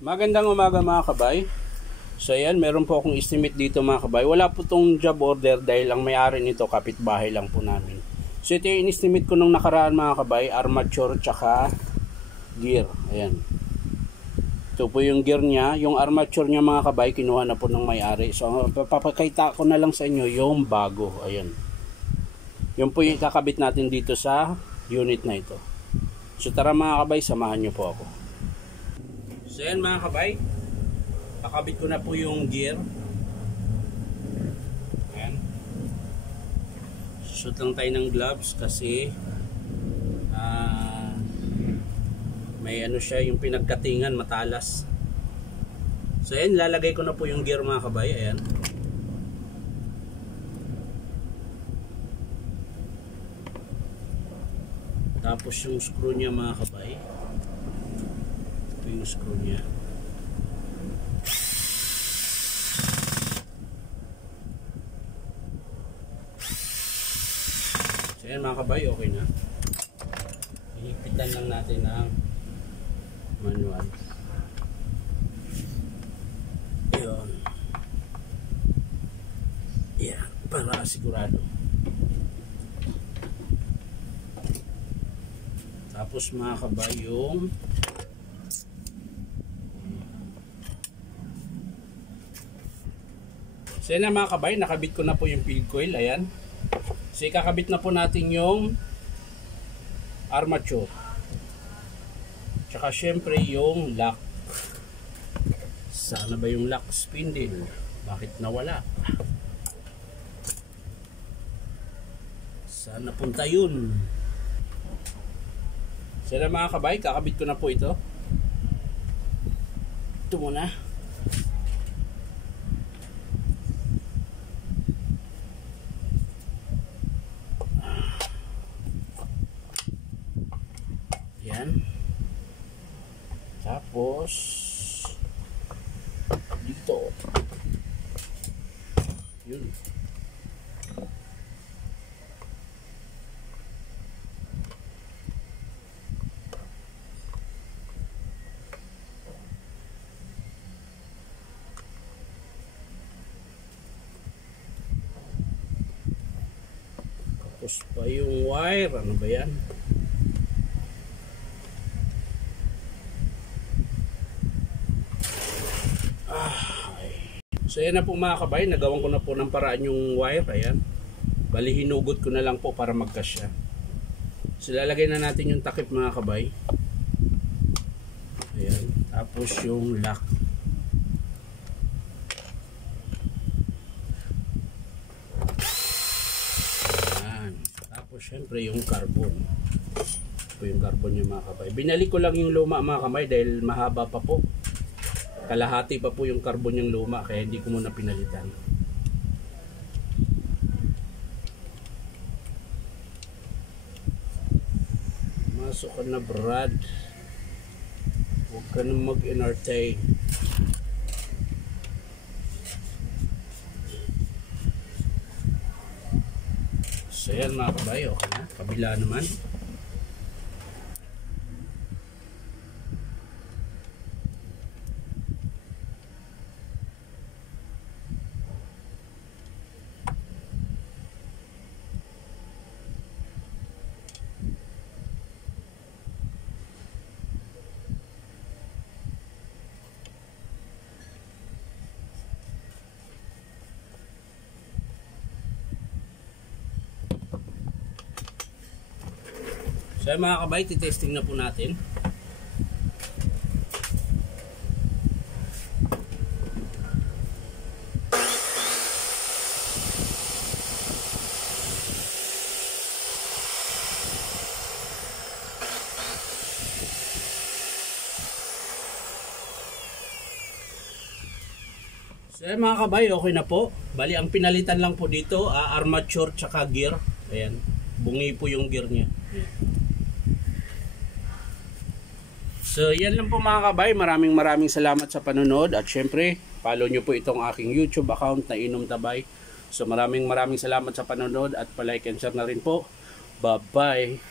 Magandang umaga mga kabay. So ayan, meron po akong estimate dito mga kabay. Wala po tong job order dahil ang may-ari nito kapitbahay lang po namin. So ito yung in-estimate ko nung nakaraan mga kabay, armature tsaka gear. Ayan. Ito po yung gear niya. Yung armature niya mga kabay, kinuha na po ng may-ari. So papakita ko na lang sa inyo yung bago. Ayan. Yun po yung kakabit natin dito sa unit na ito. So tara mga kabay, samahan nyo po ako. So yan mga kabay, pakabit ko na po yung gear. Ayan. Shoot lang tayo ng gloves kasi may ano siya, yung pinagkatingan matalas. So yan, lalagay ko na po yung gear mga kabay. Ayan. Tapos yung screw niya mga kabay, ito yung screw niya. So yan mga kabay, okay na. Hihigpitan lang natin ang manual. Yun. Yan, para sigurado. Tapos mga kabay yung so yan na mga kabay, nakabit ko na po yung field coil. Ayan. So ikakabit na po natin yung armature. Tsaka syempre yung lock. Sana ba yung lock spindle? Bakit nawala? Sana punta yun. So yan mga kabay, kakabit ko na po ito. Ito muna. Yan. Tapos dito. Yun. Tapos pa yung wire, ano ba yan? So yan na po mga kabay, nagawan ko na po ng paraan yung wire. Ayan. Bali hinugot ko na lang po para magkasya. So lalagay na natin yung takip mga kabay. Ayan. Tapos yung lock. Ayan. Tapos syempre yung carbon. Ito yung carbon yung mga kabay. Binalik ko lang yung luma mga kabay dahil mahaba pa po. Kalahati pa po yung carbon yung luma kaya hindi ko muna pinalitan. Masok ka na Brad. Huwag ka na mag-entertain. So yan mga kabay, okay na. Kabila naman. So mga kabay, titesting na po natin. So mga kabay, okay na po. Bali ang pinalitan lang po dito, armature tsaka gear. Ayan, bungi po yung gear niya. Ayan. So yan lang po mga kabay, maraming salamat sa panonood at syempre follow nyo po itong aking YouTube account na Inom Tabay. So maraming salamat sa panonood at palike and share na rin po. Bye bye.